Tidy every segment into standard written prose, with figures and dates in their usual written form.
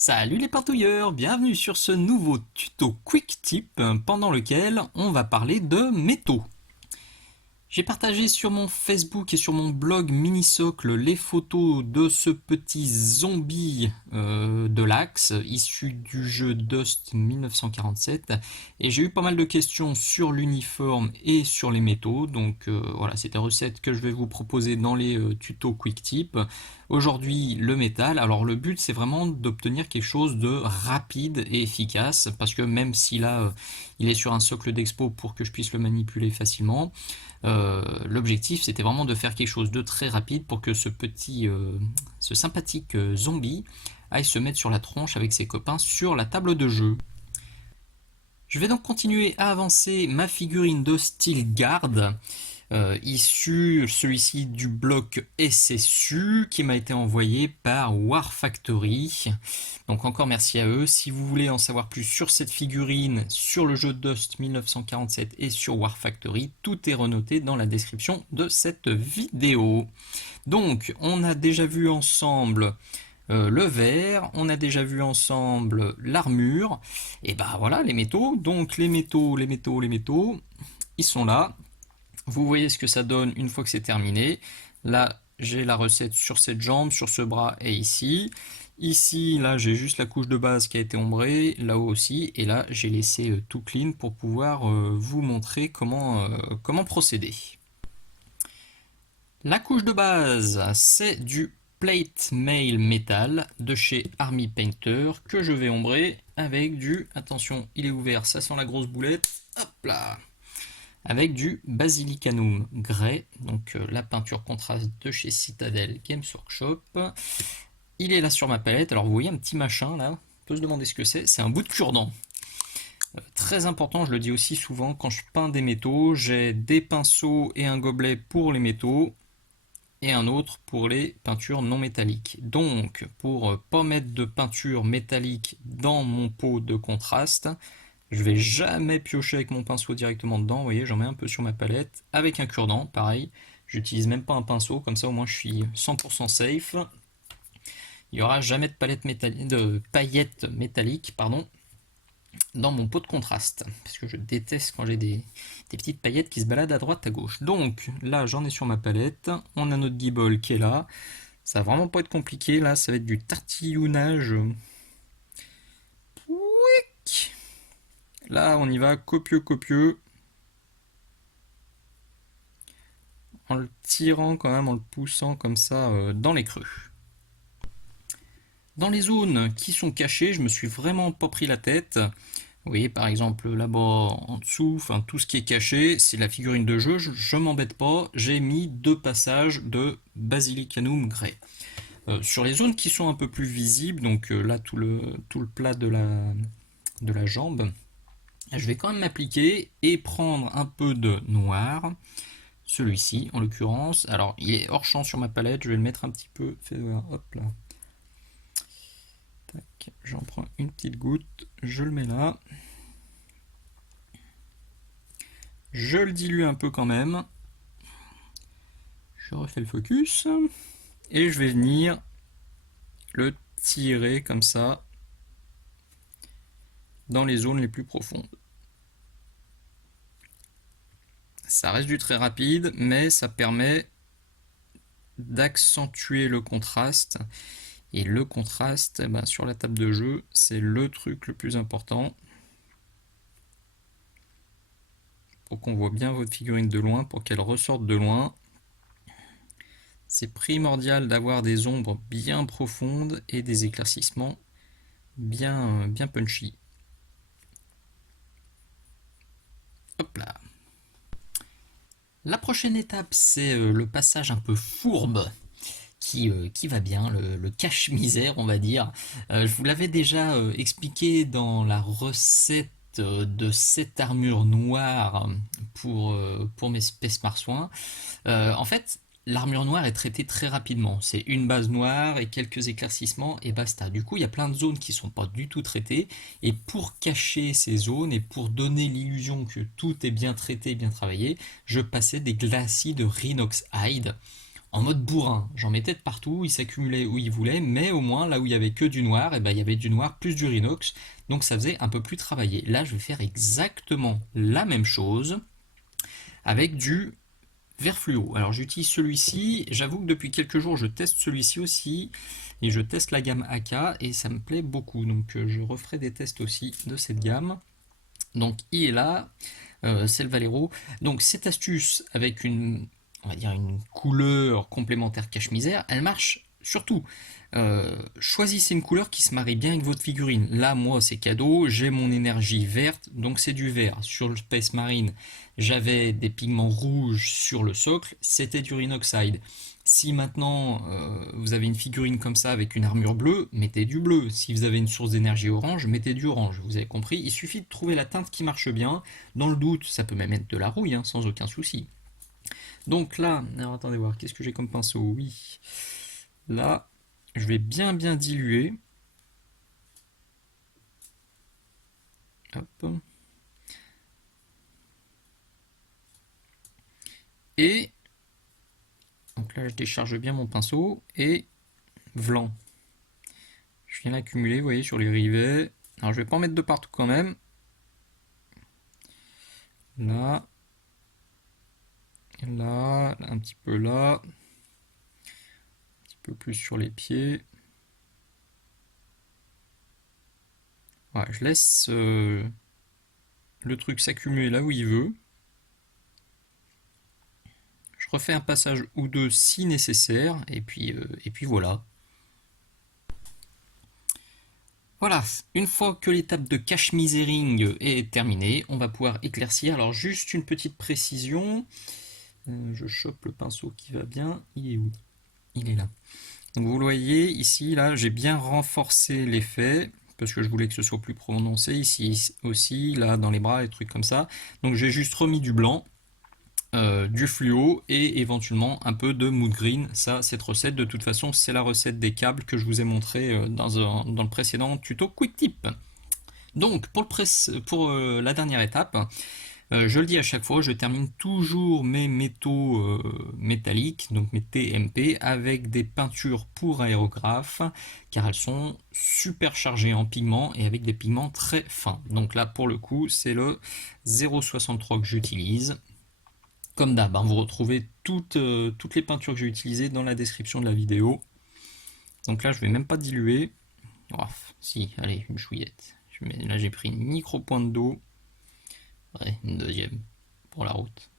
Salut les partouilleurs, bienvenue sur ce nouveau tuto Quick Tip pendant lequel on va parler de métaux. J'ai partagé sur mon Facebook et sur mon blog Minisocle les photos de ce petit zombie de l'Axe issu du jeu Dust 1947 et j'ai eu pas mal de questions sur l'uniforme et sur les métaux, donc voilà, c'est des recettes que je vais vous proposer dans les tutos Quick Tip. Aujourd'hui le métal, alors le but c'est vraiment d'obtenir quelque chose de rapide et efficace parce que même si là il est sur un socle d'expo pour que je puisse le manipuler facilement, l'objectif c'était vraiment de faire quelque chose de très rapide pour que ce sympathique zombie aille se mettre sur la tronche avec ses copains sur la table de jeu. Je vais donc continuer à avancer ma figurine de style garde, issu celui-ci du bloc SSU qui m'a été envoyé par War Factory. Donc encore merci à eux. Si vous voulez en savoir plus sur cette figurine, sur le jeu Dust 1947 et sur War Factory, tout est renoté dans la description de cette vidéo. Donc on a déjà vu ensemble le verre, on a déjà vu ensemble l'armure, et bah voilà les métaux. Donc les métaux, ils sont là. Vous voyez ce que ça donne une fois que c'est terminé. Là, j'ai la recette sur cette jambe, sur ce bras et ici. Ici, là, j'ai juste la couche de base qui a été ombrée, là-haut aussi. Et là, j'ai laissé tout clean pour pouvoir vous montrer comment procéder. La couche de base, c'est du plate mail metal de chez Army Painter que je vais ombrer avec du, attention, il est ouvert, ça sent la grosse boulette, hop là, avec du Basilicanum Grey, donc la peinture contraste de chez Citadel Games Workshop. Il est là sur ma palette, alors vous voyez un petit machin là, on peut se demander ce que c'est un bout de cure-dent. Très important, je le dis aussi souvent, quand je peins des métaux, j'ai des pinceaux et un gobelet pour les métaux, et un autre pour les peintures non métalliques. Donc, pour pas mettre de peinture métallique dans mon pot de contraste, je vais jamais piocher avec mon pinceau directement dedans. Vous voyez, j'en mets un peu sur ma palette avec un cure-dent, pareil. J'utilise même pas un pinceau, comme ça au moins je suis 100% safe. Il n'y aura jamais de paillettes métalliques, pardon, dans mon pot de contraste, parce que je déteste quand j'ai des petites paillettes qui se baladent à droite à gauche. Donc là j'en ai sur ma palette, on a notre guibole qui est là, ça va vraiment pas être compliqué, là ça va être du tartillonnage. Là on y va copieux, en le tirant quand même, en le poussant comme ça dans les creux. Dans les zones qui sont cachées, je me suis vraiment pas pris la tête. Vous voyez par exemple là-bas en dessous, enfin tout ce qui est caché, c'est la figurine de jeu, je m'embête pas, j'ai mis 2 passages de Basilicanum Grey. Sur les zones qui sont un peu plus visibles, donc là tout le plat de la jambe, je vais quand même m'appliquer et prendre un peu de noir, celui-ci en l'occurrence. Alors il est hors champ sur ma palette, je vais le mettre un petit peu, hop là. J'en prends une petite goutte, je le mets là. Je le dilue un peu quand même. Je refais le focus. Et je vais venir le tirer comme ça dans les zones les plus profondes. Ça reste du très rapide, mais ça permet d'accentuer le contraste. Et le contraste, eh ben, sur la table de jeu, c'est le truc le plus important. Pour qu'on voit bien votre figurine de loin, pour qu'elle ressorte de loin. C'est primordial d'avoir des ombres bien profondes et des éclaircissements bien punchy. Hop là. La prochaine étape, c'est le passage un peu fourbe qui va bien, le cache-misère, on va dire. Je vous l'avais déjà expliqué dans la recette de cette armure noire pour mes Space Marsouins. En fait, l'armure noire est traitée très rapidement. C'est une base noire et quelques éclaircissements et basta. Du coup, il y a plein de zones qui ne sont pas du tout traitées. Et pour cacher ces zones et pour donner l'illusion que tout est bien traité, bien travaillé, je passais des glacis de Rhinox Hide. en mode bourrin. J'en mettais de partout, ils s'accumulaient où ils voulaient, mais au moins là où il y avait que du noir, et ben, il y avait du noir plus du Rhinox, donc ça faisait un peu plus travailler. Là, je vais faire exactement la même chose avec du vert fluo. Alors j'utilise celui-ci, j'avoue que depuis quelques jours je teste celui-ci aussi, et je teste la gamme AK, et ça me plaît beaucoup, donc je referai des tests aussi de cette gamme. Donc il est là, c'est le Valero. Donc cette astuce avec on va dire une couleur complémentaire cache-misère, elle marche surtout. Choisissez une couleur qui se marie bien avec votre figurine. Là, moi, c'est cadeau, j'ai mon énergie verte, donc c'est du vert. Sur le Space Marine, j'avais des pigments rouges sur le socle, c'était du Rhinoxide. Si maintenant vous avez une figurine comme ça avec une armure bleue, mettez du bleu. Si vous avez une source d'énergie orange, mettez du orange. Vous avez compris, il suffit de trouver la teinte qui marche bien. Dans le doute, ça peut même être de la rouille, hein, sans aucun souci. Donc là, alors attendez voir, qu'est-ce que j'ai comme pinceau? Oui, là, je vais bien diluer. Hop. Et donc là, je décharge bien mon pinceau et blanc. Je viens l'accumuler, vous voyez, sur les rivets. Alors je vais pas en mettre de partout quand même. Là, là, un petit peu là, un petit peu plus sur les pieds. Voilà, je laisse le truc s'accumuler là où il veut. Je refais un passage ou deux si nécessaire, et puis voilà. Voilà, une fois que l'étape de cache misering est terminée, on va pouvoir éclaircir. Alors juste une petite précision, je chope le pinceau qui va bien, il est où? Il est là. Donc vous le voyez ici, là, j'ai bien renforcé l'effet, parce que je voulais que ce soit plus prononcé, ici aussi, là, dans les bras, des trucs comme ça. Donc j'ai juste remis du blanc, du fluo et éventuellement un peu de mood green. Ça, cette recette, de toute façon, c'est la recette des câbles que je vous ai montré dans le précédent tuto Quick Tip. Donc, pour la dernière étape, je le dis à chaque fois, je termine toujours mes métaux métalliques, donc mes TMP, avec des peintures pour aérographe, car elles sont super chargées en pigments et avec des pigments très fins. Donc là, pour le coup, c'est le 0,63 que j'utilise. Comme d'hab, hein, vous retrouvez toutes les peintures que j'ai utilisées dans la description de la vidéo. Donc là, je vais même pas diluer. Oh, si, allez, une chouillette. Là, j'ai pris une micro pointe d'eau. Ouais, une deuxième pour la route.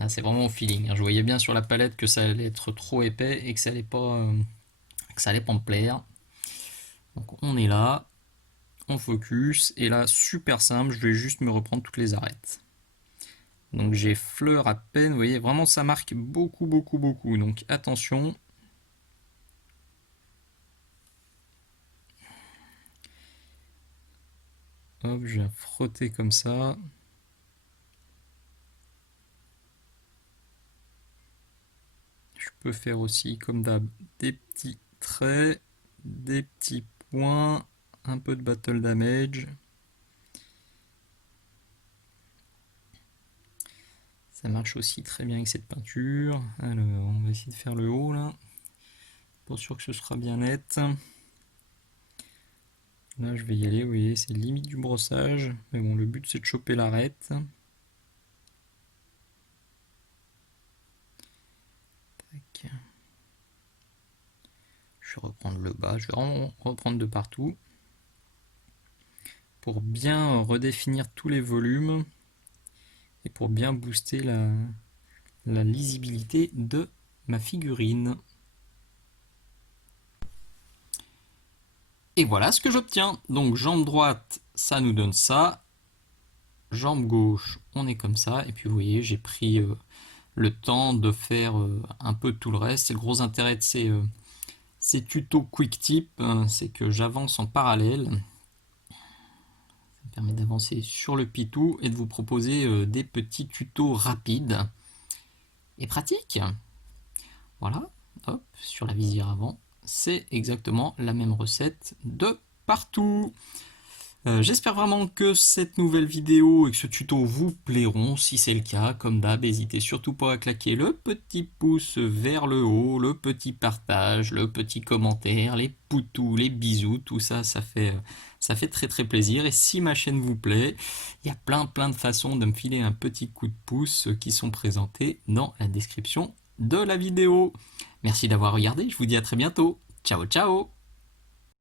Là, c'est vraiment au feeling, hein. Je voyais bien sur la palette que ça allait être trop épais et que ça allait pas me plaire. Donc on est là, on focus, et là, super simple, je vais juste me reprendre toutes les arêtes. Donc j'ai fleur à peine, vous voyez, vraiment ça marque beaucoup, beaucoup, beaucoup. Donc attention. Hop, je viens frotter comme ça. Je peux faire aussi, comme d'hab, des petits traits, des petits points, un peu de battle damage. Ça marche aussi très bien avec cette peinture. Alors, on va essayer de faire le haut là, pour sûr que ce sera bien net. Là, je vais y aller, vous voyez, c'est limite du brossage. Mais bon, le but c'est de choper l'arête. Tac. Je vais reprendre le bas, je vais reprendre de partout. Pour bien redéfinir tous les volumes et pour bien booster la lisibilité de ma figurine. Et voilà ce que j'obtiens. Donc jambe droite, ça nous donne ça. Jambe gauche, on est comme ça. Et puis vous voyez, j'ai pris le temps de faire un peu tout le reste. C'est le gros intérêt de ces tutos quick tip, c'est que j'avance en parallèle. Ça me permet d'avancer sur le pitou et de vous proposer des petits tutos rapides et pratiques. Voilà, hop, sur la visière avant, c'est exactement la même recette de partout. J'espère vraiment que cette nouvelle vidéo et que ce tuto vous plairont. Si c'est le cas, comme d'hab, n'hésitez surtout pas à claquer le petit pouce vers le haut, le petit partage, le petit commentaire, les poutous, les bisous, tout ça, ça fait très très plaisir. Et si ma chaîne vous plaît, il y a plein de façons de me filer un petit coup de pouce qui sont présentées dans la description de la vidéo. Merci d'avoir regardé, je vous dis à très bientôt. Ciao ciao!